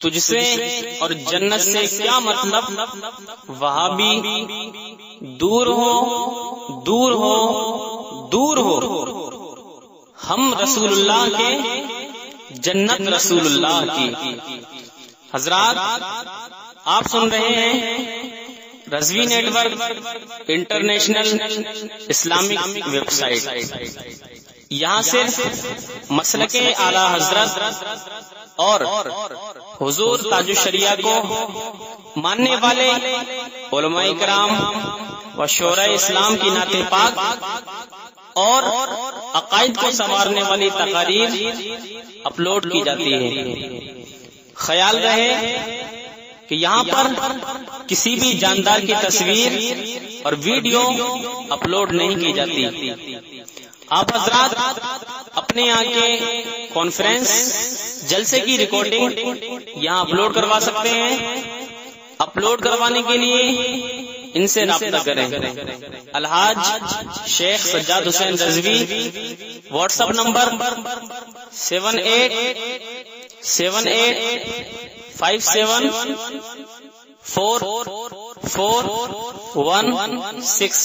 تجھ سے اور جنت سے کیا مطلب، وہابی دور ہو دور ہو دور ہو، ہم رسول اللہ کے، جنت رسول اللہ کی۔ حضرات آپ سن رہے ہیں Rizvi network international Islamic website. یہاں صرف مسلک اعلی حضرت اور حضور تاج الشریعہ کو ماننے والے علماء کرام و شعراء اسلام کی نعت پاک اور عقائد کو سنوارنے والی تقاریر اپلوڈ کی جاتی ہے۔ خیال رہے کہ یہاں پر کسی بھی جاندار کی تصویر اور ویڈیو اپلوڈ نہیں کی جاتی۔ آپ حضرات اپنے یہاں کے کانفرنس جلسے کی ریکارڈنگ یہاں اپلوڈ کروا سکتے ہیں۔ اپلوڈ کروانے کے لیے ان سے رابطہ کریں۔ الحاج شیخ سجاد حسین رضوی، واٹس ایپ نمبر 7878574416۔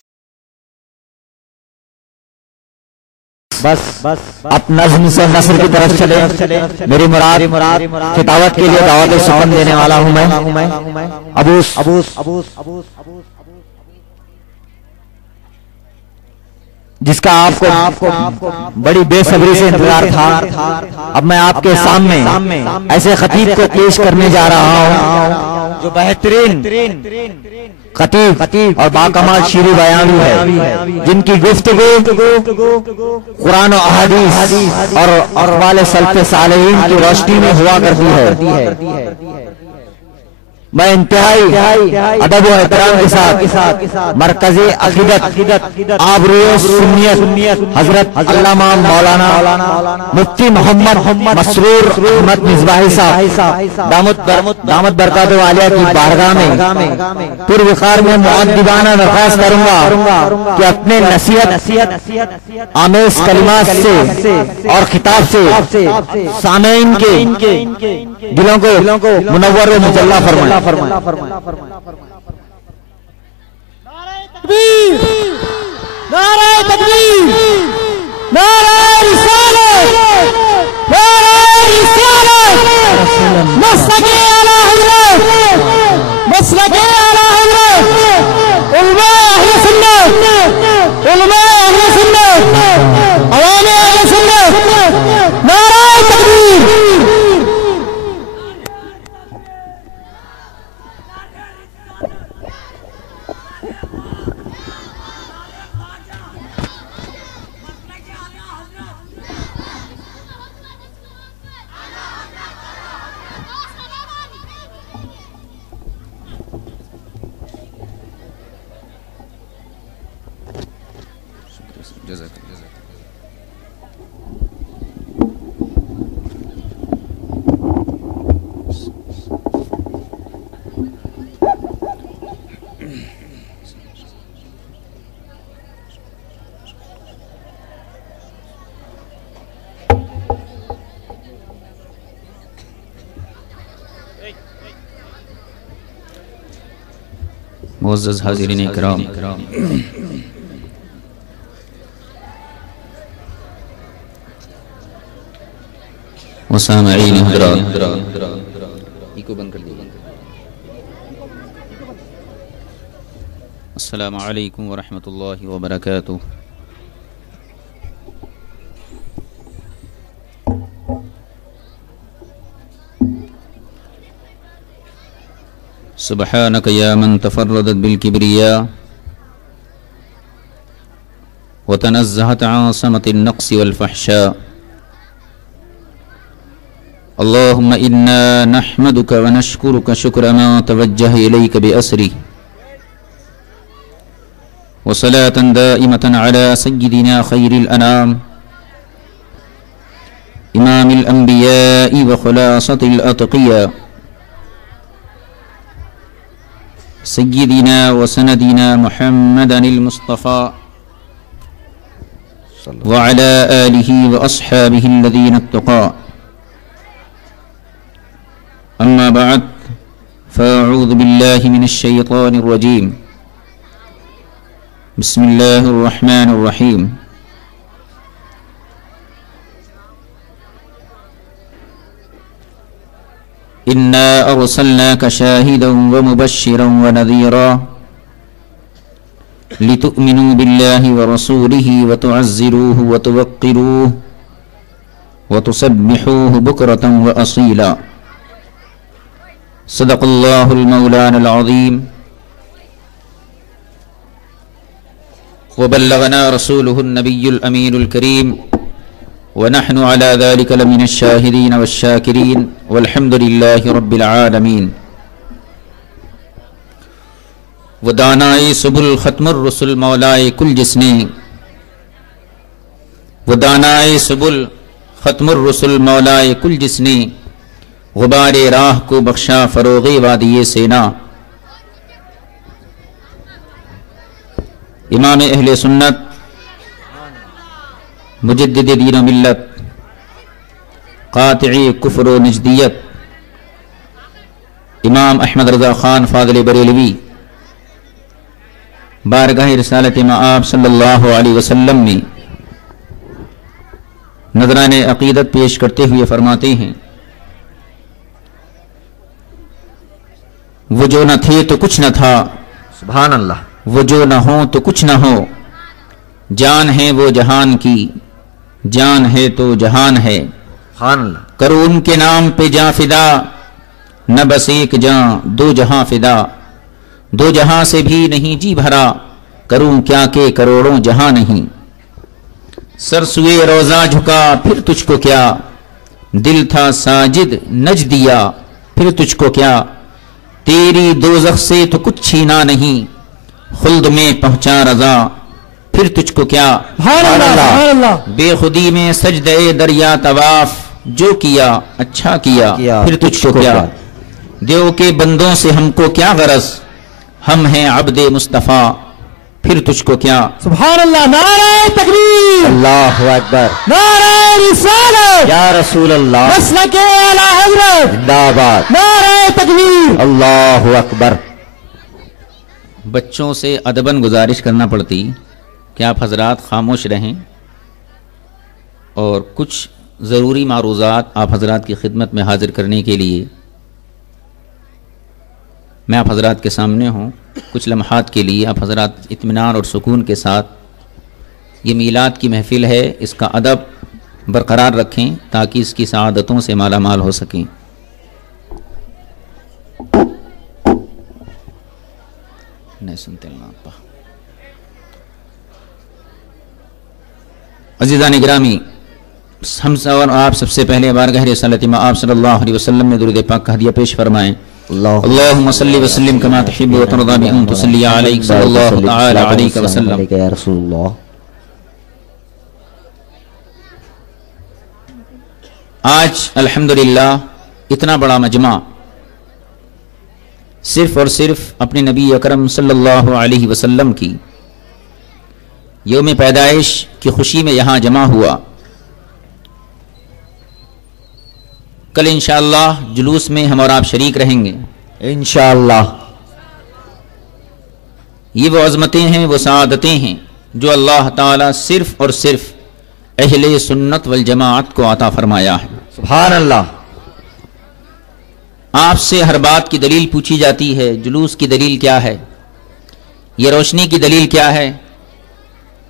بس اب نظم سے نثر کی طرف چلے۔ میری مراد خطابت کے لیے دعوت سخن دینے والا ہوں میں ابوس جس کا آپ کو بڑی بے صبری سے انتظار تھا۔ اب میں آپ کے سامنے ایسے خطیب کو پیش کرنے جا رہا ہوں جو بہترین خطیب اور باکمال شیریں بیان ہے، جن کی گفتگو قرآن و احادیث اور اقوال سلف صالحین کی روشنی میں ہوا کرتی ہے۔ میں انتہائی ادب و احترام کے ساتھ مرکز عقیدت آبروئے سنیت حضرت علامہ مولانا مفتی محمد مسرور احمد مصباحی صاحب دامت برکاتہ عالیہ کی بارگاہ میں پر وقار میں مؤدبانہ درخواست کروں گا کہ اپنے نصیحت آمیز کلمات سے اور خطاب سے سامعین کے دلوں کو منور و مجلہ فرمائیں۔ نعرہ تکبیر، نعرہ رسالت، نعرہ رسالت، مسلک اعلی حضرت، مسلک اعلی حضرت، علماء اہل سنت، علماء اہل سنت، عوام اہل سنت، نعرہ تکبیر۔ معزز حاضرین کرام، وسامعین حضرات، السلام علیکم ورحمۃ اللہ وبرکاتہ۔ سبحانك يا من تفردت بالكبرياء وتنزهت عاصمة النقص والفحشاء، اللهم إنا نحمدك ونشكرك شكر ما توجه إليك بأسره، وصلاة دائمة على سيدنا خير الأنام إمام الأنبياء وخلاصة الأتقياء سيدنا وسندنا محمد المصطفى وعلى آله وأصحابه الذين اتقوا، أما أما بعد فأعوذ بالله من الشيطان الرجيم بسم الله الرحمن الرحيم إنا أرسلناك شاهدا ومبشرا ونذيرا لتؤمنوا بالله ورسوله وتعزروه وتوقروه وتسبحوه بكرة وأصيلا صدق الله المولانا العظيم وبلغنا رسوله النبي الأمين الكريم ونحن على ذلك لمن الشاهدين والشاكرين والحمد لله رب العالمين ودانائے سبل ختم الرسل مولائے کل جس نے ودانائے سبل ختم الرسل مولائے کل جس نے غبار راہ کو بخشا فروغ وادی سینا امام اہل سنت مجدد دین و ملت قاطع کفر و نجدیت امام احمد رضا خان فاضل بریلوی بارگاہ رسالت مآب صلی اللہ علیہ وسلم میں نذران عقیدت پیش کرتے ہوئے فرماتے ہیں وہ جو نہ تھے تو کچھ نہ تھا، سبحان اللہ، وہ جو نہ ہو تو کچھ نہ ہو، جان ہے وہ جہان کی، جان ہے تو جہان ہے، سبحان اللہ، کرو ان کے نام پہ جاں فدا، نہ بس ایک جاں دو جہاں فدا، دو جہاں سے بھی نہیں جی بھرا، کروں کیا کہ کروڑوں جہاں نہیں، سر سوئے روزہ جھکا پھر تجھ کو کیا، دل تھا ساجد نج دیا پھر تجھ کو کیا، تیری دوزخ سے تو کچھ چھینا نہیں، خلد میں پہنچا رضا پھر تجھ کو کیا، سبحان اللہ، بے خودی میں سجدے دریا طواف جو کیا اچھا کیا پھر تجھ کو کیا، دیو کے بندوں سے ہم کو کیا غرض، ہم ہیں عبد مصطفیٰ پھر تجھ کو کیا، سبحان اللہ، نعرہ تکبیر، اللہ اکبر، نعرہ رسالت یا رسول اللہ، مسلک اعلی حضرت زندہ باد، نعرہ تکبیر، اللہ اکبر۔ بچوں سے ادباً گزارش کرنا پڑتی کہ آپ حضرات خاموش رہیں اور کچھ ضروری معروضات آپ حضرات کی خدمت میں حاضر کرنے کے لیے میں آپ حضرات کے سامنے ہوں۔ کچھ لمحات کے لیے آپ حضرات اطمینان اور سکون کے ساتھ یہ میلاد کی محفل ہے، اس کا ادب برقرار رکھیں تاکہ اس کی سعادتوں سے مالا مال ہو سکیں۔ نہیں سنتے اللہ۔ عزیزان گرامی، ہم اور آپ سب سے پہلے بارگاہ رسالت مآب صلی اللہ علیہ وسلم میں درود پاک کا ہدیہ پیش فرمائیں۔ اللہم صلی وسلم کما تحب و ترضی بأن تصلی علیک صلی اللہ تعالی علیہ وسلم۔ یا رسول اللہ، آج الحمدللہ اتنا بڑا مجمع صرف اور صرف اپنے نبی اکرم صلی اللہ علیہ وسلم کی یوم پیدائش کی خوشی میں یہاں جمع ہوا۔ کل انشاءاللہ جلوس میں ہم اور آپ شریک رہیں گے انشاءاللہ۔ یہ وہ عظمتیں ہیں، وہ سعادتیں ہیں جو اللہ تعالیٰ صرف اور صرف اہل سنت والجماعت کو عطا فرمایا ہے۔ سبحان اللہ۔ آپ سے ہر بات کی دلیل پوچھی جاتی ہے، جلوس کی دلیل کیا ہے، یہ روشنی کی دلیل کیا ہے،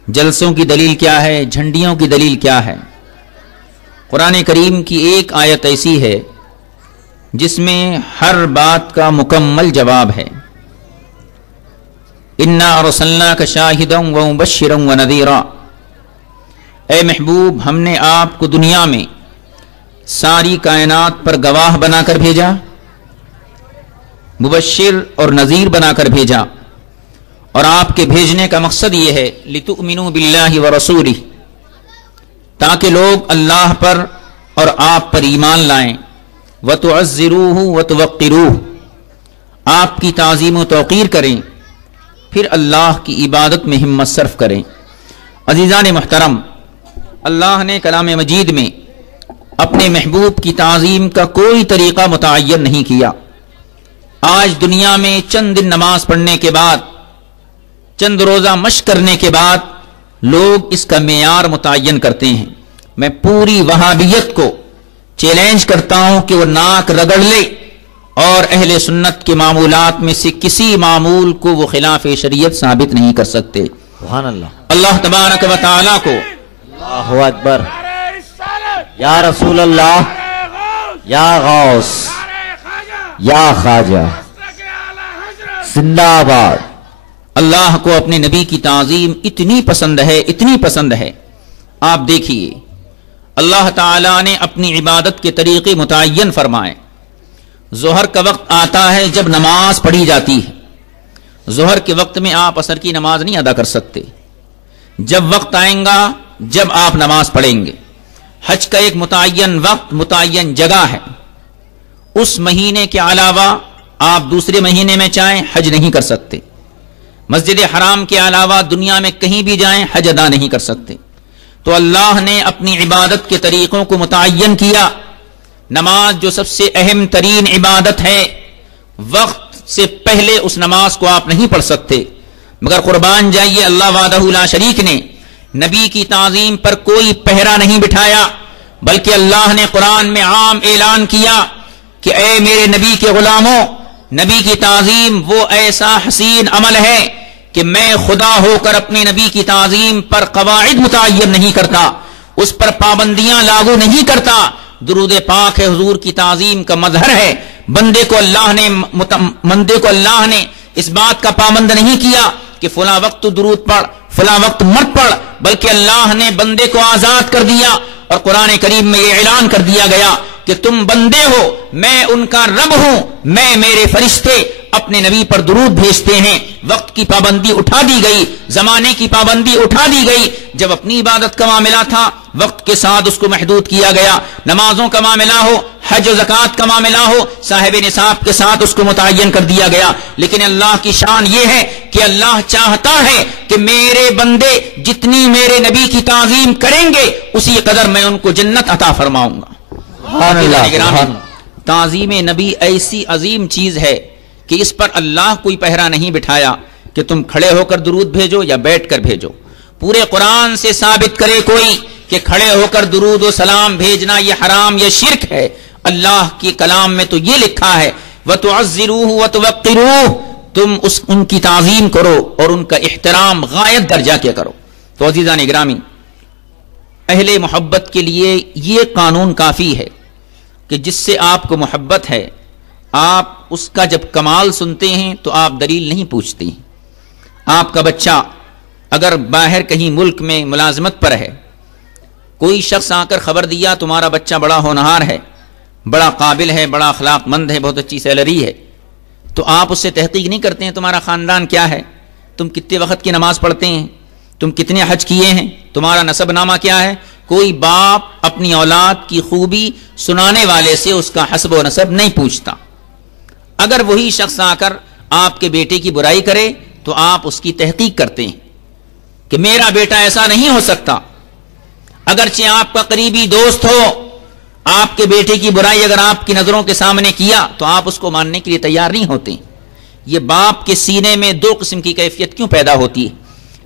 جلسوں کی دلیل کیا ہے، جھنڈیوں کی دلیل کیا ہے۔ قرآن کریم کی ایک آیت ایسی ہے جس میں ہر بات کا مکمل جواب ہے۔ اِنَّا أَرْسَلْنَاكَ شَاهِدًا وَمُبَشِّرًا وَنَذِيرًا، اے محبوب ہم نے آپ کو دنیا میں ساری کائنات پر گواہ بنا کر بھیجا، مبشر اور نذیر بنا کر بھیجا، اور آپ کے بھیجنے کا مقصد یہ ہے لِتُؤْمِنُوا بِاللَّهِ وَرَسُولِهِ، تاکہ لوگ اللہ پر اور آپ پر ایمان لائیں، وَتُعَزِّرُوهُ وَتُوَقِّرُوهُ، آپ کی تعظیم و توقیر کریں، پھر اللہ کی عبادت میں ہمت صرف کریں۔ عزیزان محترم، اللہ نے کلام مجید میں اپنے محبوب کی تعظیم کا کوئی طریقہ متعین نہیں کیا۔ آج دنیا میں چند دن نماز پڑھنے کے بعد، چند روزہ مشق کرنے کے بعد لوگ اس کا معیار متعین کرتے ہیں۔ میں پوری وہابیت کو چیلنج کرتا ہوں کہ وہ ناک رگڑ لے اور اہل سنت کے معمولات میں سے کسی معمول کو وہ خلاف شریعت ثابت نہیں کر سکتے۔ سبحان اللہ۔ اللہ تبارک و تعالیٰ کو اللہ اکبر، یا رسول اللہ، یا غوث، یا خواجہ، زندہ آباد۔ اللہ کو اپنے نبی کی تعظیم اتنی پسند ہے، اتنی پسند ہے۔ آپ دیکھیے اللہ تعالیٰ نے اپنی عبادت کے طریقے متعین فرمائے۔ ظہر کا وقت آتا ہے جب نماز پڑھی جاتی ہے۔ ظہر کے وقت میں آپ عصر کی نماز نہیں ادا کر سکتے۔ جب وقت آئیں گا جب آپ نماز پڑھیں گے۔ حج کا ایک متعین وقت، متعین جگہ ہے۔ اس مہینے کے علاوہ آپ دوسرے مہینے میں چاہیں حج نہیں کر سکتے۔ مسجد حرام کے علاوہ دنیا میں کہیں بھی جائیں حج ادا نہیں کر سکتے۔ تو اللہ نے اپنی عبادت کے طریقوں کو متعین کیا۔ نماز جو سب سے اہم ترین عبادت ہے، وقت سے پہلے اس نماز کو آپ نہیں پڑھ سکتے، مگر قربان جائیے اللہ وحدہ لا شریک نے نبی کی تعظیم پر کوئی پہرا نہیں بٹھایا، بلکہ اللہ نے قرآن میں عام اعلان کیا کہ اے میرے نبی کے غلاموں، نبی کی تعظیم وہ ایسا حسین عمل ہے کہ میں خدا ہو کر اپنے نبی کی تعظیم پر قواعد متعین نہیں کرتا، اس پر پابندیاں لاگو نہیں کرتا۔ درود پاک ہے حضور کی تعظیم کا مظہر ہے۔ بندے کو اللہ نے اس بات کا پابند نہیں کیا کہ فلاں وقت درود پڑھ، فلاں وقت مت پڑھ، بلکہ اللہ نے بندے کو آزاد کر دیا، اور قرآن کریم میں یہ اعلان کر دیا گیا کہ تم بندے ہو، میں ان کا رب ہوں، میں میرے فرشتے اپنے نبی پر درود بھیجتے ہیں۔ وقت کی پابندی اٹھا دی گئی، زمانے کی پابندی اٹھا دی گئی۔ جب اپنی عبادت کا معاملہ تھا وقت کے ساتھ اس کو محدود کیا گیا، نمازوں کا معاملہ ہو، حج و زکوٰۃ کا معاملہ ہو، صاحب نصاب کے ساتھ اس کو متعین کر دیا گیا۔ لیکن اللہ کی شان یہ ہے کہ اللہ چاہتا ہے کہ میرے بندے جتنی میرے نبی کی تعظیم کریں گے اسی قدر میں ان کو جنت عطا فرماؤں گا۔ تعظیم نبی ایسی عظیم چیز ہے کہ اس پر اللہ کوئی پہرا نہیں بٹھایا کہ تم کھڑے ہو کر درود بھیجو یا بیٹھ کر بھیجو۔ پورے قرآن سے ثابت کرے کوئی کہ کھڑے ہو کر درود و سلام بھیجنا یہ حرام یا شرک ہے۔ اللہ کے کلام میں تو یہ لکھا ہے وَتُعَزِّرُوهُ وَتُوَقِّرُوهُ، تم ان کی تعظیم کرو اور ان کا احترام غایت درجہ کے کرو۔ تو عزیزان گرامی، اہل محبت کے لیے یہ قانون کافی ہے کہ جس سے آپ کو محبت ہے، آپ اس کا جب کمال سنتے ہیں تو آپ دلیل نہیں پوچھتے ہیں۔ آپ کا بچہ اگر باہر کہیں ملک میں ملازمت پر ہے، کوئی شخص آ کر خبر دیا تمہارا بچہ بڑا ہونہار ہے، بڑا قابل ہے، بڑا اخلاق مند ہے، بہت اچھی سیلری ہے، تو آپ اس سے تحقیق نہیں کرتے ہیں تمہارا خاندان کیا ہے، تم کتنے وقت کی نماز پڑھتے ہیں، تم کتنے حج کیے ہیں، تمہارا نسب نامہ کیا ہے۔ کوئی باپ اپنی اولاد کی خوبی سنانے والے سے اس کا حسب و نسب نہیں پوچھتا۔ اگر وہی شخص آ کر آپ کے بیٹے کی برائی کرے تو آپ اس کی تحقیق کرتے ہیں کہ میرا بیٹا ایسا نہیں ہو سکتا۔ اگرچہ آپ کا قریبی دوست ہو، آپ کے بیٹے کی برائی اگر آپ کی نظروں کے سامنے کیا تو آپ اس کو ماننے کے لیے تیار نہیں ہوتے۔ یہ باپ کے سینے میں دو قسم کی کیفیت کیوں پیدا ہوتی ہے؟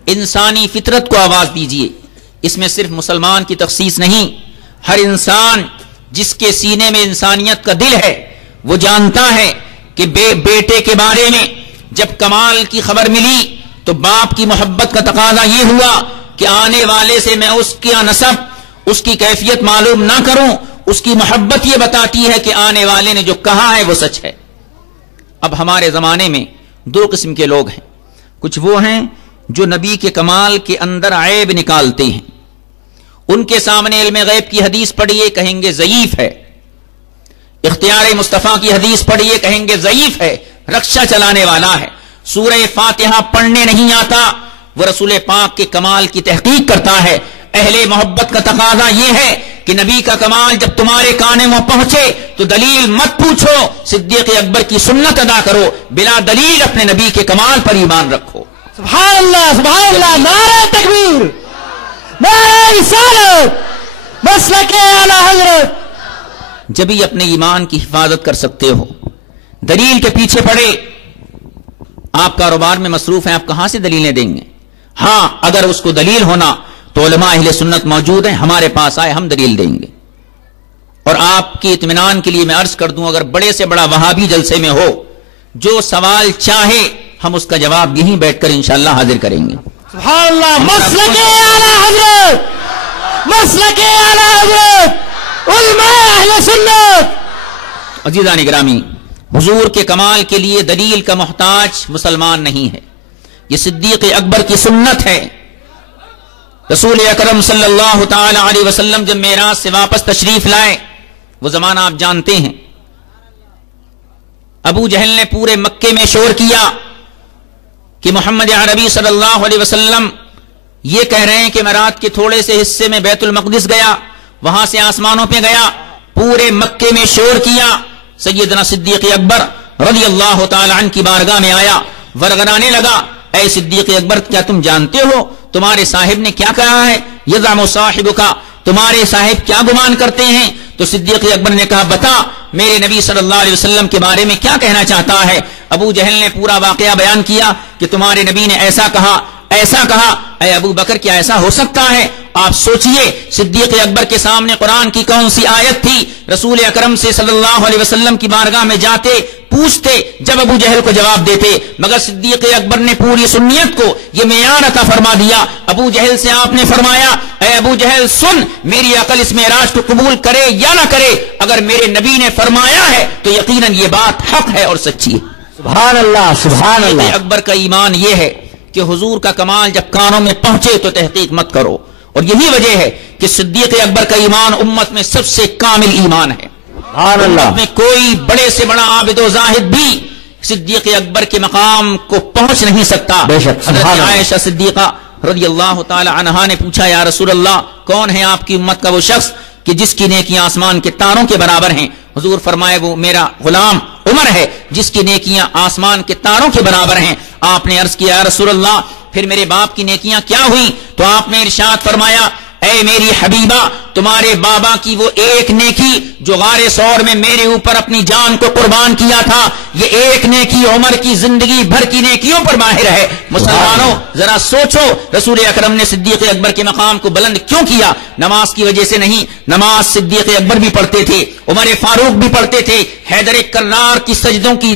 انسانی فطرت کو آواز دیجیے، اس میں صرف مسلمان کی تخصیص نہیں، ہر انسان جس کے سینے میں انسانیت کا دل ہے وہ جانتا ہے کہ بیٹے کے بارے میں جب کمال کی خبر ملی تو باپ کی محبت کا تقاضا یہ ہوا کہ آنے والے سے میں اس کا نسب، اس کی کیفیت معلوم نہ کروں۔ اس کی محبت یہ بتاتی ہے کہ آنے والے نے جو کہا ہے وہ سچ ہے۔ اب ہمارے زمانے میں دو قسم کے لوگ ہیں، کچھ وہ ہیں جو نبی کے کمال کے اندر عیب نکالتے ہیں، ان کے سامنے علم غیب کی حدیث پڑھیے کہیں گے ضعیف ہے، اختیار مصطفیٰ کی حدیث پڑھیے کہیں گے ضعیف ہے، رکشہ چلانے والا ہے، سورہ فاتحہ پڑھنے نہیں آتا، وہ رسول پاک کے کمال کی تحقیق کرتا ہے۔ اہل محبت کا تقاضا یہ ہے کہ نبی کا کمال جب تمہارے کانے میں پہنچے تو دلیل مت پوچھو، صدیق اکبر کی سنت ادا کرو، بلا دلیل اپنے نبی کے کمال پر ایمان رکھو۔ سبحان اللہ، سبحان اللہ، نعرہ تکبیر، نعرہ رسالت، مسلک اعلی حضرت جبھی اپنے ایمان کی حفاظت کر سکتے ہو. دلیل کے پیچھے پڑے آپ کاروبار میں مصروف ہیں, آپ کہاں سے دلیلیں دیں گے؟ ہاں اگر اس کو دلیل ہونا تو علماء اہل سنت موجود ہیں, ہمارے پاس آئے, ہم دلیل دیں گے. اور آپ کے اطمینان کے لیے میں عرض کر دوں, اگر بڑے سے بڑا وہابی جلسے میں ہو, جو سوال چاہے ہم اس کا جواب یہیں بیٹھ کر انشاءاللہ حاضر کریں گے. سبحان اللہ. مسلک اعلی حضرت, مسلک اعلی حضرت علماء اہل سنت. عزیزان گرامی, حضور کے کمال کے لیے دلیل کا محتاج مسلمان نہیں ہے. یہ صدیق اکبر کی سنت ہے. رسول اکرم صلی اللہ تعالی علیہ وسلم جب معراج سے واپس تشریف لائے, وہ زمانہ آپ جانتے ہیں, ابو جہل نے پورے مکے میں شور کیا کہ محمد عربی صلی اللہ علیہ وسلم یہ کہہ رہے ہیں کہ میں رات کے تھوڑے سے حصے میں بیت المقدس گیا, وہاں سے آسمانوں پہ گیا. پورے مکے میں شور کیا. سیدنا صدیق اکبر رضی اللہ تعالی عنہ کی بارگاہ میں آیا, ورغرانے لگا, اے صدیق اکبر کیا تم جانتے ہو تمہارے صاحب نے کیا کہا ہے؟ یزعم صاحبک, تمہارے صاحب کیا گمان کرتے ہیں؟ تو صدیق اکبر نے کہا بتا میرے نبی صلی اللہ علیہ وسلم کے بارے میں کیا کہنا چاہتا ہے. ابو جہل نے پورا واقعہ بیان کیا کہ تمہارے نبی نے ایسا کہا ایسا کہا. اے ابو بکر کیا ایسا ہو سکتا ہے؟ آپ سوچئے صدیق اکبر کے سامنے قرآن کی کون سی آیت تھی؟ رسول اکرم سے صلی اللہ علیہ وسلم کی بارگاہ میں جاتے, پوچھتے, جب ابو جہل کو جواب دیتے, مگر صدیق اکبر نے پوری سنیت کو یہ معیار عطا فرما دیا. ابو جہل سے آپ نے فرمایا اے ابو جہل سن, میری عقل اس معراج کو قبول کرے یا نہ کرے, اگر میرے نبی نے فرمایا ہے تو یقیناً یہ بات حق ہے اور سچی ہے. سبحان اللہ, سبحان اللہ. صدیق اکبر کا ایمان یہ ہے کہ حضور کا کمال جب کانوں میں پہنچے تو تحقیق مت کرو, اور یہی وجہ ہے کہ صدیق اکبر کا ایمان امت میں سب سے کامل ایمان ہے. سبحان اللہ. امت میں کوئی بڑے سے بڑا عابد و زاہد بھی صدیق اکبر کے مقام کو پہنچ نہیں سکتا. بے شک. حضرت عائشہ صدیقہ رضی اللہ تعالی عنہا نے پوچھا یا رسول اللہ کون ہے آپ کی امت کا وہ شخص کہ جس کی نیکیاں آسمان کے تاروں کے برابر ہیں؟ حضور فرمائے وہ میرا غلام عمر ہے جس کی نیکیاں آسمان کے تاروں کے برابر ہیں. آپ نے عرض کیا یا رسول اللہ پھر میرے باپ کی نیکیاں کیا ہوئی؟ تو آپ نے ارشاد فرمایا اے میری حبیبہ تمہارے بابا کی وہ ایک نیکی جو غار ثور میں میرے اوپر اپنی جان کو قربان کیا تھا, یہ ایک نیکی عمر کی زندگی بھر کی نیکیوں پر ماہر ہے. مسلمانوں ذرا سوچو رسول اکرم نے صدیق اکبر کے مقام کو بلند کیوں کیا؟ نماز کی وجہ سے نہیں. نماز صدیق اکبر بھی پڑھتے تھے, عمر فاروق بھی پڑھتے تھے, حیدر کرار کی سجدوں کی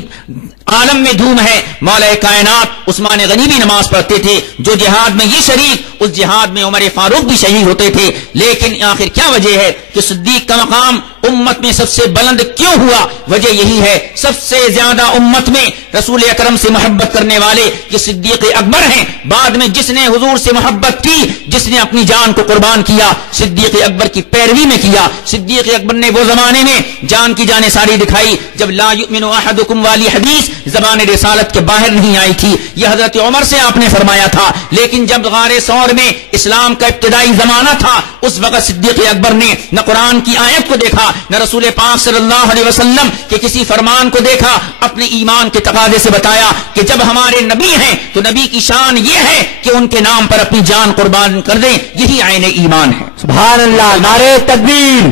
عالم میں دھوم ہے, مولا کائنات عثمان غنی بھی نماز پڑھتے تھے. جو جہاد میں یہ شریک, اس جہاد میں عمر فاروق بھی شہید ہوتے تھے. لیکن آخر کیا وجہ ہے کہ صدیق کا مقام امت میں سب سے بلند کیوں ہوا؟ وجہ یہی ہے سب سے زیادہ امت میں رسول اکرم سے محبت کرنے والے یہ صدیق اکبر ہیں. بعد میں جس نے حضور سے محبت کی, جس نے اپنی جان کو قربان کیا, صدیق اکبر کی پیروی میں کیا. صدیق اکبر نے وہ زمانے میں جان کی جانیں ساری دکھائی جب لا یؤمن احدکم والی حدیث زبان رسالت کے باہر نہیں آئی تھی. یہ حضرت عمر سے آپ نے فرمایا تھا. لیکن جب غار ثور میں اسلام کا ابتدائی زمانہ تھا, اس وقت صدیق اکبر نے نہ قرآن کی آیت کو دیکھا, نہ رسول پاک صلی اللہ علیہ وسلم کے کسی فرمان کو دیکھا. اپنے ایمان کے تقاضے سے بتایا کہ جب ہمارے نبی ہیں تو نبی کی شان یہ ہے کہ ان کے نام پر اپنی جان قربان کر دیں. یہی عین ایمان ہے. سبحان اللہ. نعرہ تکبیر,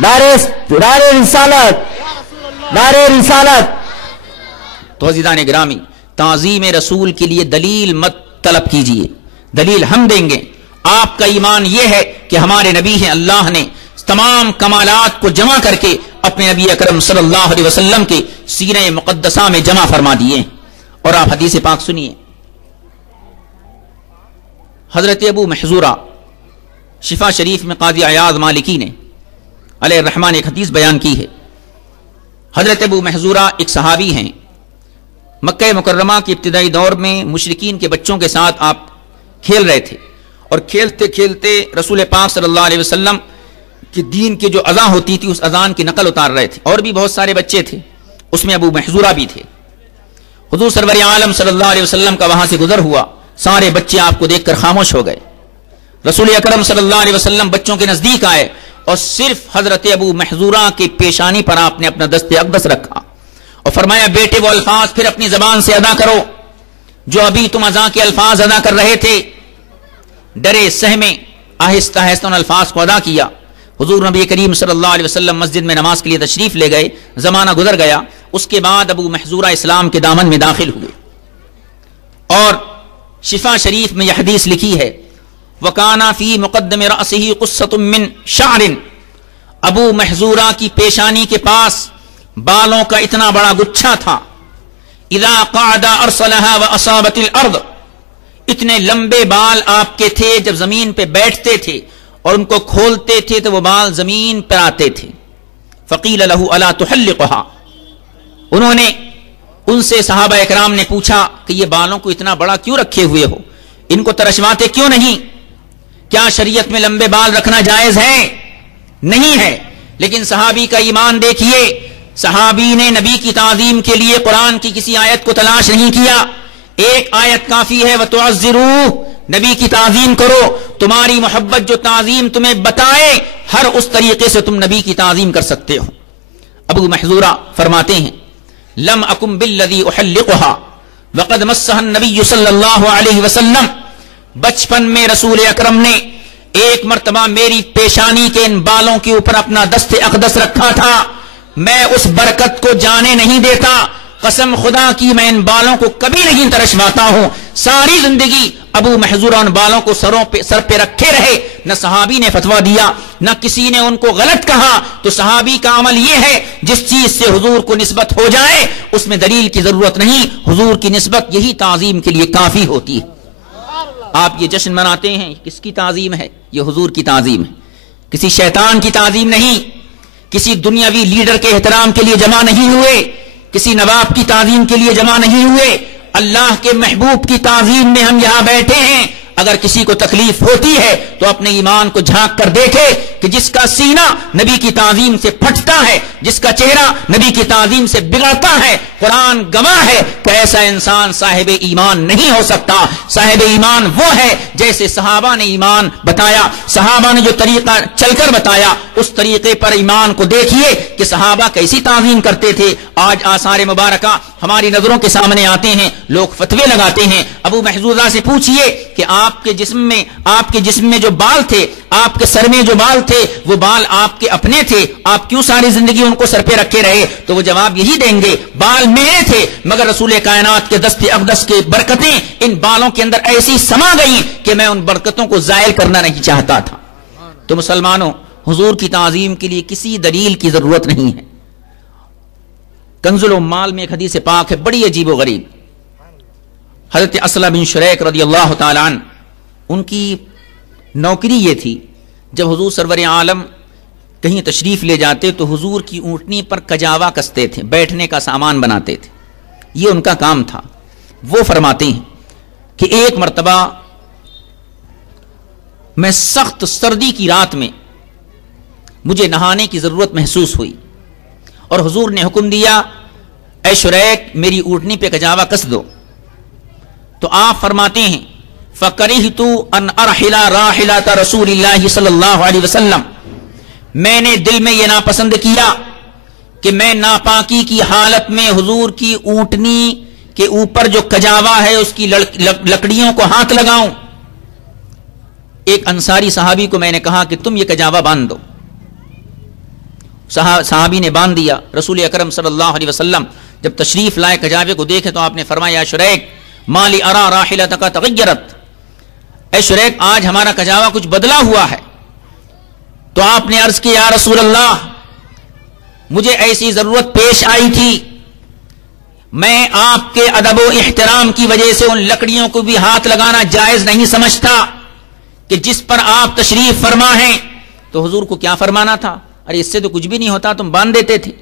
نعرہ رسالت, نعرہ رسالت. تو عزیزان گرامی تعظیم رسول کے لیے دلیل مت طلب کیجئے, دلیل ہم دیں گے. آپ کا ایمان یہ ہے کہ ہمارے نبی ہیں, اللہ نے تمام کمالات کو جمع کر کے اپنے نبی اکرم صلی اللہ علیہ وسلم کے سینہ مقدسہ میں جمع فرما دیے. اور آپ حدیث پاک سنیے. حضرت ابو محذورہ شفا شریف میں قاضی عیاض مالکی نے علیہ الرحمن ایک حدیث بیان کی ہے. حضرت ابو محذورہ ایک صحابی ہیں. مکہ مکرمہ کے ابتدائی دور میں مشرکین کے بچوں کے ساتھ آپ کھیل رہے تھے, اور کھیلتے کھیلتے رسول پاک صلی اللہ علیہ وسلم کہ دین کی جو اذان ہوتی تھی اس اذان کی نقل اتار رہے تھے. اور بھی بہت سارے بچے تھے, اس میں ابو محذورہ بھی تھے. حضور سرور عالم صلی اللہ علیہ وسلم کا وہاں سے گزر ہوا, سارے بچے آپ کو دیکھ کر خاموش ہو گئے. رسول اکرم صلی اللہ علیہ وسلم بچوں کے نزدیک آئے اور صرف حضرت ابو محذورہ کی پیشانی پر آپ نے اپنا دست اقدس رکھا اور فرمایا بیٹے وہ الفاظ پھر اپنی زبان سے ادا کرو جو ابھی تم اذان کے الفاظ ادا کر رہے تھے. ڈرے سہمے آہستہ آہستہ ان الفاظ کو ادا کیا. حضور نبی کریم صلی اللہ علیہ وسلم مسجد میں نماز کے لیے تشریف لے گئے، زمانہ گزر گیا، اس کے بعد ابو محذورہ اسلام کے دامن میں داخل ہوئے، اور شفا شریف میں یہ حدیث لکھی ہے وَكَانَ فِي مُقَدَّمِ رَأْسِهِ قُصَّةٌ مِّن شَعْرٍ، ابو محذورہ کی پیشانی کے پاس بالوں کا اتنا بڑا گچھا تھا، اِذَا قَعْدَ أَرْسَلَهَا وَأَصَابَتِ الْأَرْضِ، اتنے لمبے بال آپ کے تھے، جب زمین پہ بیٹھتے تھے اور ان کو کھولتے تھے تو وہ بال زمین پر آتے تھے۔ فقیل لہ الا تحلقها، انہوں نے ان سے صحابہ اکرام نے پوچھا کہ یہ بالوں کو اتنا بڑا کیوں رکھے ہوئے ہو، ان کو ترشواتے کیوں نہیں؟ کیا شریعت میں لمبے بال رکھنا جائز ہے؟ نہیں ہے، لیکن صحابی کا ایمان دیکھیے، صحابی نے نبی کی تعظیم کے لیے قرآن کی کسی آیت کو تلاش نہیں کیا، ایک آیت کافی ہے وَتُعَزِّرُوهُ، نبی کی تعظیم کرو، تمہاری محبت جو تعظیم تمہیں بتائے ہر اس طریقے سے تم نبی کی تعظیم کر سکتے ہو۔ ابو محذورہ فرماتے ہیں لم اکم بالذی احلقها وقد مسها النبی صلی اللہ علیہ وسلم، بچپن میں رسول اکرم نے ایک مرتبہ میری پیشانی کے ان بالوں کے اوپر اپنا دست اقدس رکھا تھا، میں اس برکت کو جانے نہیں دیتا، قسم خدا کی میں ان بالوں کو کبھی نہیں ترشواتا ہوں۔ ساری زندگی ابو محذورہ ان بالوں کو سر پہ رکھے رہے، نہ صحابی نے فتویٰ دیا، نہ کسی نے ان کو غلط کہا۔ تو صحابی کا عمل یہ ہے جس چیز سے حضور کو نسبت ہو جائے اس میں دلیل کی ضرورت نہیں، حضور کی نسبت یہی تعظیم کے لیے کافی ہوتی ہے۔ آپ یہ جشن مناتے ہیں، کس کی تعظیم ہے؟ یہ حضور کی تعظیم ہے، کسی شیطان کی تعظیم نہیں، کسی دنیاوی لیڈر کے احترام کے لیے جمع نہیں ہوئے، کسی نواب کی تعظیم کے لیے جمع نہیں ہوئے، اللہ کے محبوب کی تعظیم میں ہم یہاں بیٹھے ہیں۔ اگر کسی کو تکلیف ہوتی ہے تو اپنے ایمان کو جھانک کر دیکھے کہ جس کا سینہ نبی کی تعظیم سے پھٹتا ہے، جس کا چہرہ نبی کی تعظیم سے بگڑتا ہے، قرآن گواہ ہے کہ ایسا انسان صاحب ایمان نہیں ہو سکتا۔ صاحب ایمان وہ ہے جیسے صحابہ نے ایمان بتایا، صحابہ نے جو طریقہ چل کر بتایا اس طریقے پر ایمان کو دیکھیے کہ صحابہ کیسی تعظیم کرتے تھے۔ آج آثار مبارکہ ہماری نظروں کے سامنے آتے ہیں، لوگ فتوے لگاتے ہیں۔ ابو محذورہ سے پوچھئے کہ آپ کے جسم میں جو بال تھے، آپ کے سر میں جو بال تھے، وہ بال آپ کے اپنے تھے، آپ کیوں ساری زندگی ان کو سر پہ رکھے رہے؟ تو وہ جواب یہی دیں گے بال میرے تھے، مگر رسول کائنات کے دست اقدس کے برکتیں ان بالوں کے اندر ایسی سما گئیں کہ میں ان برکتوں کو زائل کرنا نہیں چاہتا تھا۔ تو مسلمانوں، حضور کی تعظیم کے لیے کسی دلیل کی ضرورت نہیں ہے۔ کنز العمال میں ایک حدیث پاک ہے بڑی عجیب و غریب، حضرت اصلہ بن شریک رضی اللہ تعالی عنہ، ان کی نوکری یہ تھی جب حضور سرور عالم کہیں تشریف لے جاتے تو حضور کی اونٹنی پر کجاوا کستے تھے، بیٹھنے کا سامان بناتے تھے، یہ ان کا کام تھا۔ وہ فرماتے ہیں کہ ایک مرتبہ میں سخت سردی کی رات میں مجھے نہانے کی ضرورت محسوس ہوئی اور حضور نے حکم دیا اے شریک میری اونٹنی پہ کجاوا کس دو۔ تو آپ فرماتے ہیں فَكَرِهْتُ أَنْ أَرْحِلَ رَاحِلَةَ رَسُولِ اللَّهِ صلی اللہ علیہ وسلم، میں نے دل میں یہ ناپسند کیا کہ میں ناپاکی کی حالت میں حضور کی اونٹنی کے اوپر جو کجاوا ہے اس کی لکڑیوں کو ہاتھ لگاؤں۔ ایک انصاری صحابی کو میں نے کہا کہ تم یہ کجاوا باندھ دو، صحابی نے باندھ دیا۔ رسول اکرم صلی اللہ علیہ وسلم جب تشریف لائے کجاوے کو دیکھے تو آپ نے فرمایا شریک مالی ارا راحلتک تغیرت، اے شریک آج ہمارا کجاوا کچھ بدلا ہوا ہے۔ تو آپ نے عرض کیا یا رسول اللہ مجھے ایسی ضرورت پیش آئی تھی، میں آپ کے ادب و احترام کی وجہ سے ان لکڑیوں کو بھی ہاتھ لگانا جائز نہیں سمجھتا کہ جس پر آپ تشریف فرما ہیں۔ تو حضور کو کیا فرمانا تھا؟ ارے اس سے تو کچھ بھی نہیں ہوتا، تم باندھ دیتے تھے۔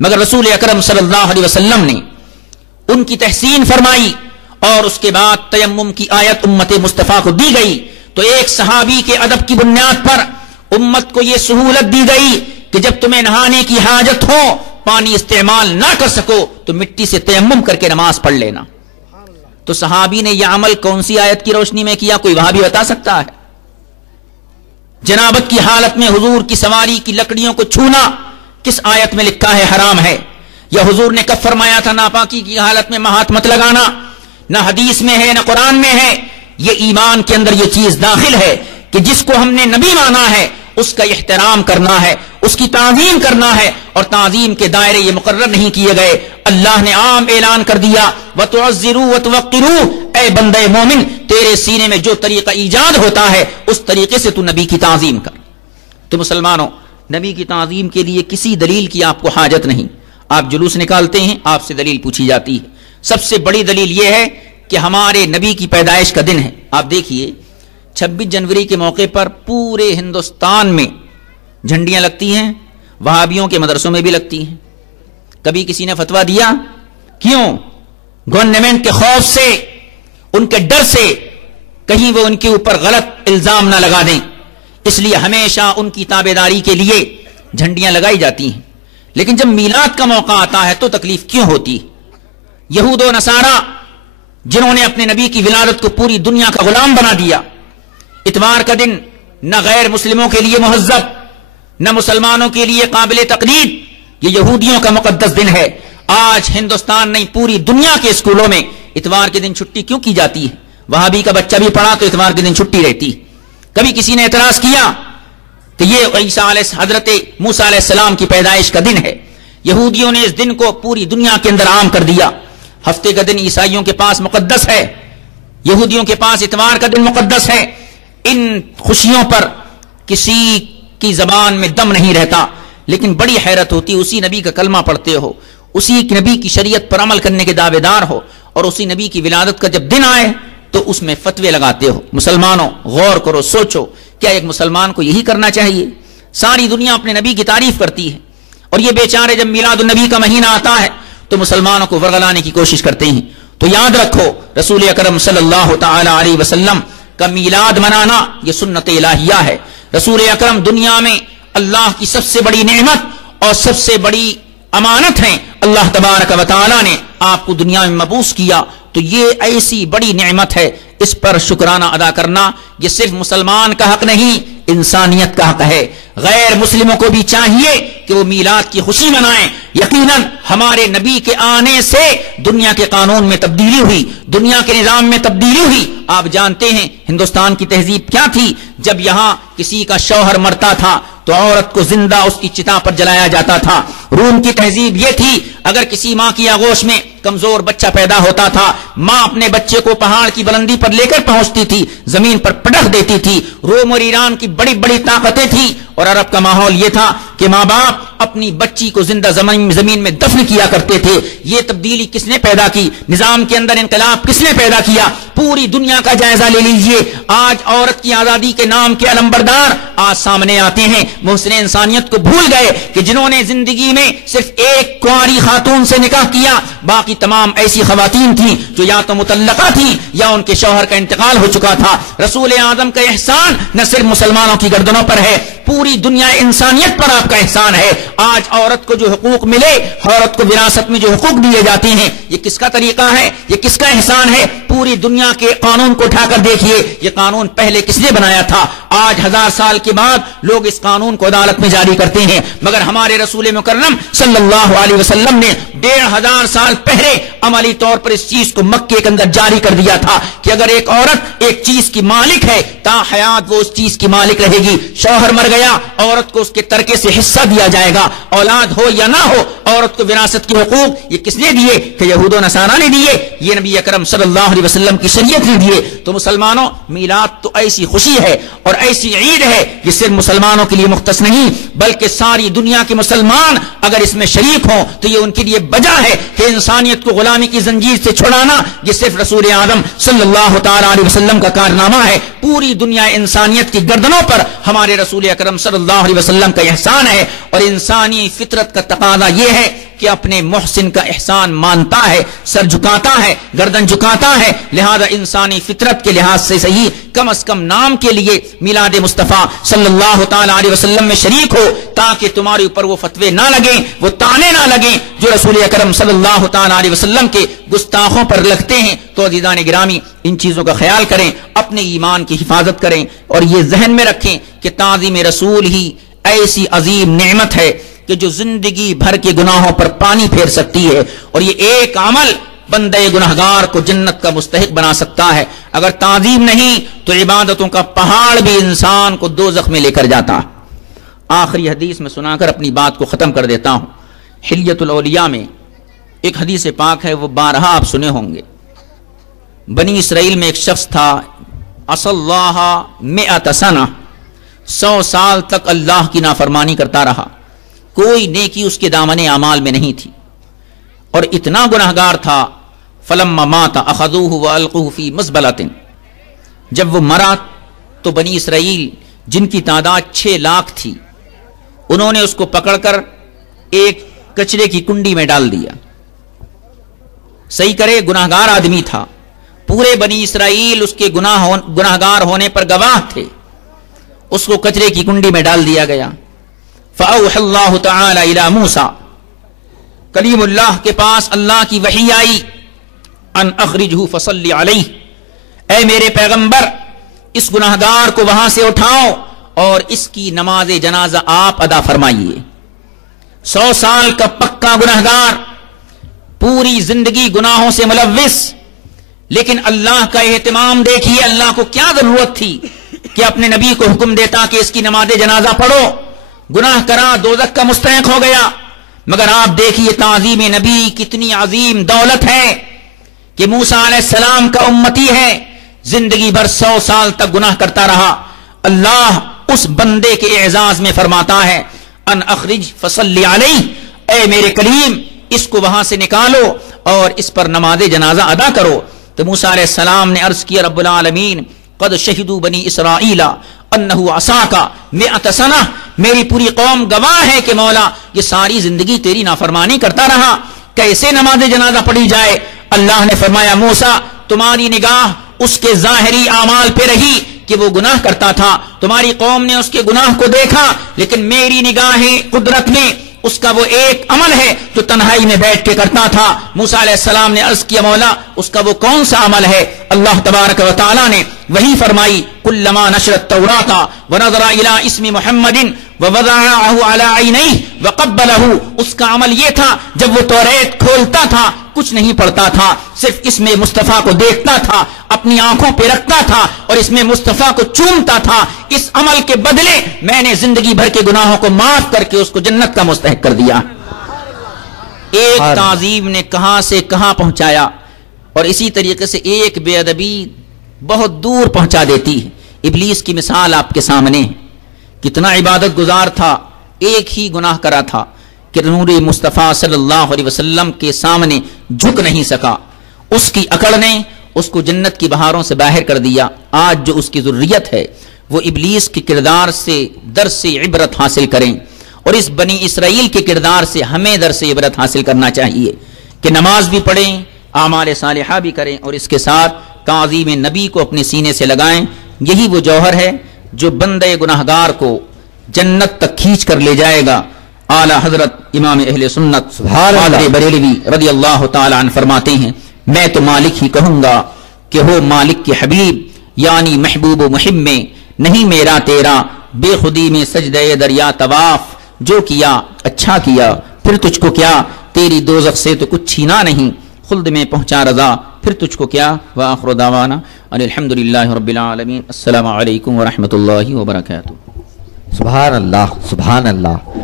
مگر رسول اکرم صلی اللہ علیہ وسلم نے ان کی تحسین فرمائی اور اس کے بعد تیمم کی آیت امت مصطفیٰ کو دی گئی۔ تو ایک صحابی کے ادب کی بنیاد پر امت کو یہ سہولت دی گئی کہ جب تمہیں نہانے کی حاجت ہو، پانی استعمال نہ کر سکو تو مٹی سے تیمم کر کے نماز پڑھ لینا۔ تو صحابی نے یہ عمل کون سی آیت کی روشنی میں کیا؟ کوئی وہاں بھی بتا سکتا ہے؟ جنابت کی حالت میں حضور کی سواری کی لکڑیوں کو چھونا کس آیت میں لکھا ہے حرام ہے؟ یا حضور نے کب فرمایا تھا ناپاکی کی حالت میں ہاتھ مت لگانا؟ نہ حدیث میں ہے نہ قرآن میں ہے۔ یہ ایمان کے اندر یہ چیز داخل ہے کہ جس کو ہم نے نبی مانا ہے اس کا احترام کرنا ہے، اس کی تعظیم کرنا ہے، اور تعظیم کے دائرے یہ مقرر نہیں کیے گئے۔ اللہ نے عام اعلان کر دیا وَتُعَزِّرُوا وَتُوَقِّرُوا، اے بندے مومن تیرے سینے میں جو طریقہ ایجاد ہوتا ہے اس طریقے سے تو نبی کی تعظیم کر۔ تو مسلمانوں، نبی کی تعظیم کے لیے کسی دلیل کی آپ کو حاجت نہیں۔ آپ جلوس نکالتے ہیں، آپ سے دلیل پوچھی جاتی ہے۔ سب سے بڑی دلیل یہ ہے کہ ہمارے نبی کی پیدائش کا دن ہے۔ آپ دیکھیے 26 جنوری کے موقع پر پورے ہندوستان میں جھنڈیاں لگتی ہیں، وہابیوں کے مدرسوں میں بھی لگتی ہیں۔ کبھی کسی نے فتویٰ دیا؟ کیوں؟ گورنمنٹ کے خوف سے، ان کے ڈر سے کہیں وہ ان کے اوپر غلط الزام نہ لگا دیں، اس لیے ہمیشہ ان کی تابعداری کے لیے جھنڈیاں لگائی جاتی ہیں۔ لیکن جب میلاد کا موقع آتا ہے تو تکلیف کیوں ہوتی؟ یہود و نصارہ جنہوں نے اپنے نبی کی ولادت کو پوری دنیا کا غلام بنا دیا، اتوار کا دن نہ غیر مسلموں کے لیے مہذب نہ مسلمانوں کے لیے قابل تقلید، یہ یہودیوں کا مقدس دن ہے۔ آج ہندوستان نہیں پوری دنیا کے اسکولوں میں اتوار کے دن چھٹی کیوں کی جاتی ہے؟ وہابی کا بچہ بھی پڑھا تو اتوار کے دن چھٹی رہتی۔ کبھی کسی نے اعتراض کیا کہ یہ حضرت موسیٰ علیہ السلام کی پیدائش کا دن ہے؟ یہودیوں نے اس دن کو پوری دنیا کے اندر عام کر دیا۔ ہفتے کا دن عیسائیوں کے پاس مقدس ہے، یہودیوں کے پاس اتوار کا دن مقدس ہے۔ ان خوشیوں پر کسی کی زبان میں دم نہیں رہتا، لیکن بڑی حیرت ہوتی، اسی نبی کا کلمہ پڑھتے ہو، اسی نبی کی شریعت پر عمل کرنے کے دعوے دار ہو، اور اسی نبی کی ولادت کا جب دن آئے تو اس میں فتوے لگاتے ہو۔ مسلمانوں غور کرو، سوچو، کیا ایک مسلمان کو یہی کرنا چاہیے؟ ساری دنیا اپنے نبی کی تعریف کرتی ہے، اور یہ بیچارے جب میلاد النبی کا مہینہ آتا ہے تو مسلمانوں کو ورغلانے کی کوشش کرتے ہیں۔ تو یاد رکھو، رسول اکرم صلی اللہ تعالی علیہ وسلم کا میلاد منانا یہ سنت الہیہ ہے۔ رسول اکرم دنیا میں اللہ کی سب سے بڑی نعمت اور سب سے بڑی امانت ہیں۔ اللہ تبارک و تعالی نے آپ کو دنیا میں مبعوث کیا، تو یہ ایسی بڑی نعمت ہے، اس پر شکرانہ ادا کرنا یہ صرف مسلمان کا حق نہیں، انسانیت کا حق ہے۔ غیر مسلموں کو بھی چاہیے کہ وہ میلاد کی خوشی منائیں۔ یقیناً ہمارے نبی کے آنے سے دنیا کے قانون میں تبدیلی ہوئی، دنیا کے نظام میں تبدیلی ہوئی۔ آپ جانتے ہیں ہندوستان کی تہذیب کیا تھی؟ جب یہاں کسی کا شوہر مرتا تھا تو عورت کو زندہ اس کی چتا پر جلایا جاتا تھا۔ روم کی تہذیب یہ تھی، اگر کسی ماں کی آغوش میں کمزور بچہ پیدا ہوتا تھا، ماں اپنے بچے کو پہاڑ کی بلندی پر لے کر پہنچتی تھی، زمین پر پٹخ دیتی تھی۔ روم اور ایران کی بڑی بڑی طاقتیں تھیں، اور عرب کا ماحول یہ تھا کہ ماں باپ اپنی بچی کو زندہ زمین میں دفن کیا کرتے تھے۔ یہ تبدیلی کس نے پیدا کی؟ نظام کے اندر انقلاب کس نے پیدا کیا؟ پوری دنیا کا جائزہ لے لیجئے، آج عورت کی آزادی کے نام کے علمبردار آج سامنے آتے ہیں۔ محسن انسانیت کو بھول گئے کہ جنہوں نے زندگی میں صرف ایک کنواری خاتون سے نکاح کیا، باقی تمام ایسی خواتین تھیں جو یا تو مطلقہ تھیں یا ان کے شوہر کا انتقال ہو چکا تھا۔ رسول اعظم کا احسان نہ صرف مسلمانوں کی گردنوں پر ہے، پوری دنیا انسانیت پر آپ کا احسان ہے۔ آج عورت کو جو حقوق ملے، عورت کو وراثت میں جو حقوق دیے جاتے ہیں، یہ کس کا طریقہ ہے؟ یہ کس کا احسان ہے؟ پوری دنیا کے قانون کو اٹھا کر دیکھیے، یہ قانون پہلے کس نے بنایا تھا؟ آج 1000 سال کے بعد لوگ اس قانون کو عدالت میں جاری کرتے ہیں، مگر ہمارے رسول مکرم صلی اللہ علیہ وسلم نے 1500 سال پہلے عملی طور پر اس چیز کو مکے کے اندر جاری کر دیا تھا کہ اگر ایک عورت ایک چیز کی مالک ہے، تا حیات وہ اس چیز کی مالک رہے گی۔ شوہر مر گیا، عورت کو اس کے ترکے سے حصہ دیا جائے گا، اولاد ہو یا نہ ہو، عورت کو وراثت کے حقوق یہ کس نے دیے؟ کہ یہود و نصارہ نے دیے، یہ نبی اکرم صلی اللہ علیہ وسلم کی شریعت نے دیے۔ تو مسلمانوں، میلاد تو ایسی خوشی ہے اور ایسی عید ہے، یہ صرف مسلمانوں کے لیے مختص نہیں بلکہ ساری دنیا کے مسلمان اگر اس میں شریک ہوں تو یہ ان کے لیے وجہ ہے کہ انسانیت کو غلامی کی زنجیر سے چھڑانا یہ صرف رسول اعظم صلی اللہ تعالی علیہ وسلم کا کارنامہ ہے۔ پوری دنیا انسانیت کی گردنوں پر ہمارے رسول اکرم صلی اللہ علیہ وسلم کا احسان ہے، اور انسانی فطرت کا تقاضا یہ ہے کہ اپنے محسن کا احسان مانتا ہے، سر جھکاتا ہے، گردن جھکاتا ہے۔ لہذا انسانی فطرت کے لحاظ سے صحیح کم از کم نام کے لیے میلاد مصطفیٰ صلی اللہ تعالی علیہ وسلم میں شریک ہو، تاکہ تمہارے اوپر وہ فتوے نہ لگیں، وہ تانے نہ لگیں جو رسول اکرم صلی اللہ تعالی علیہ وسلم کے گستاخوں پر لگتے ہیں۔ تو عزیزان گرامی، ان چیزوں کا خیال کریں، اپنے ایمان کی حفاظت کریں، اور یہ ذہن میں رکھیں کہ تعظیم رسول ہی ایسی عظیم نعمت ہے کہ جو زندگی بھر کے گناہوں پر پانی پھیر سکتی ہے، اور یہ ایک عمل بندے گناہگار کو جنت کا مستحق بنا سکتا ہے۔ اگر تعظیم نہیں تو عبادتوں کا پہاڑ بھی انسان کو دوزخ میں لے کر جاتا۔ آخری حدیث میں سنا کر اپنی بات کو ختم کر دیتا ہوں۔ حلیۃ الاولیاء میں ایک حدیث پاک ہے، وہ بارہا آپ سنے ہوں گے۔ بنی اسرائیل میں ایک شخص تھا، عصى اللہ 100 سنہ، 100 سال تک اللہ کی نافرمانی کرتا رہا، کوئی نیکی اس کے دامن اعمال میں نہیں تھی، اور اتنا گناہگار تھا۔ فلما مات اخذوه والقوه في مزبلة، جب وہ مرا تو بنی اسرائیل جن کی تعداد 6 لاکھ تھی، انہوں نے اس کو پکڑ کر ایک کچرے کی کنڈی میں ڈال دیا۔ صحیح کرے، گناہگار آدمی تھا، پورے بنی اسرائیل اس کے گناہگار ہونے پر گواہ تھے، اس کو کچرے کی کنڈی میں ڈال دیا گیا۔ فأوحى اللہ تعالی الی موسیٰ، کلیم اللہ کے پاس اللہ کی وحی آئی، ان اخرجہ فصلی علیہ، اے میرے پیغمبر اس گناہگار کو وہاں سے اٹھاؤ اور اس کی نماز جنازہ آپ ادا فرمائیے۔ 100 سال کا پکا گناہگار، پوری زندگی گناہوں سے ملوث، لیکن اللہ کا اہتمام دیکھیے، اللہ کو کیا ضرورت تھی کہ اپنے نبی کو حکم دیتا کہ اس کی نماز جنازہ پڑھو، گناہ کرا دوزخ کا مستحق ہو گیا۔ مگر آپ دیکھیے تعظیم نبی کتنی عظیم دولت ہے کہ موسیٰ علیہ السلام کا امتی ہے، زندگی بھر 100 سال تک گناہ کرتا رہا، اللہ اس بندے کے اعزاز میں فرماتا ہے ان اخرج فصلی علیہ، اے میرے کلیم اس کو وہاں سے نکالو اور اس پر نماز جنازہ ادا کرو۔ تو موسیٰ علیہ السلام نے عرض کیا رب العالمین قد شہدوا بنی اسرائیل انہ عصاک 100 سنہ، میری پوری قوم گواہ ہے کہ مولا یہ ساری زندگی تیری نافرمانی کرتا رہا، کیسے نماز جنازہ پڑھی جائے؟ اللہ نے فرمایا موسیٰ تمہاری نگاہ اس کے ظاہری اعمال پہ رہی کہ وہ گناہ کرتا تھا، تمہاری قوم نے اس کے گناہ کو دیکھا، لیکن میری نگاہ قدرت میں اس کا وہ ایک عمل ہے جو تنہائی میں بیٹھ کے کرتا تھا۔ موسیٰ علیہ السلام نے عرض کیا مولا اس کا وہ کون سا عمل ہے؟ اللہ تبارک و تعالی نے وہی فرمائی کلما نشر التوراۃ ونظر الی اسم محمد ووضعه على عینیہ وقبلہ، اس کا عمل یہ تھا جب وہ توریت کھولتا تھا کچھ نہیں پڑھتا تھا، صرف اسم مصطفیٰ کو دیکھتا تھا، اپنی آنکھوں پہ رکھتا تھا اور اسم مصطفیٰ کو چومتا تھا، اس عمل کے بدلے میں نے زندگی بھر کے گناہوں کو معاف کر کے اس کو جنت کا مستحق کر دیا۔ ایک تعظیم نے کہاں سے کہاں پہنچایا، اور اسی طریقے سے ایک بے ادبی بہت دور پہنچا دیتی ہے۔ ابلیس کی مثال آپ کے سامنے ہے، کتنا عبادت گزار تھا، ایک ہی گناہ کرا تھا کہ نور مصطفیٰ صلی اللہ علیہ وسلم کے سامنے جھک نہیں سکا، اس کی اکڑ نے اس کو جنت کی بہاروں سے باہر کر دیا۔ آج جو اس کی ذریت ہے وہ ابلیس کے کردار سے درس عبرت حاصل کریں، اور اس بنی اسرائیل کے کردار سے ہمیں درس عبرت حاصل کرنا چاہیے کہ نماز بھی پڑھیں، اعمال صالحہ بھی کریں، اور اس کے ساتھ تعظیم نبی کو اپنے سینے سے لگائیں۔ یہی وہ جوہر ہے جو بندے گناہگار کو جنت تک کھینچ کر لے جائے گا۔ اعلی حضرت امام اہل سنت قادری بریلوی رضی اللہ تعالی عنہ فرماتے ہیں میں تو مالک ہی کہوں گا کہ ہو مالک کے حبیب، یعنی محبوب و محب میں نہیں میرا تیرا، بے خودی میں سجدہ دریا طواف، جو کیا اچھا کیا، پھر تجھ کو کیا، تیری دوزخ سے تو کچھ چھینا نہیں، خلد میں پہنچا رضا، پھر تجھ کو کیا۔ وآخر دعوانا ان الحمدللہ رب العالمین۔ السلام علیکم ورحمۃ اللہ وبرکاتہ۔ سبحان اللہ، سبحان اللہ۔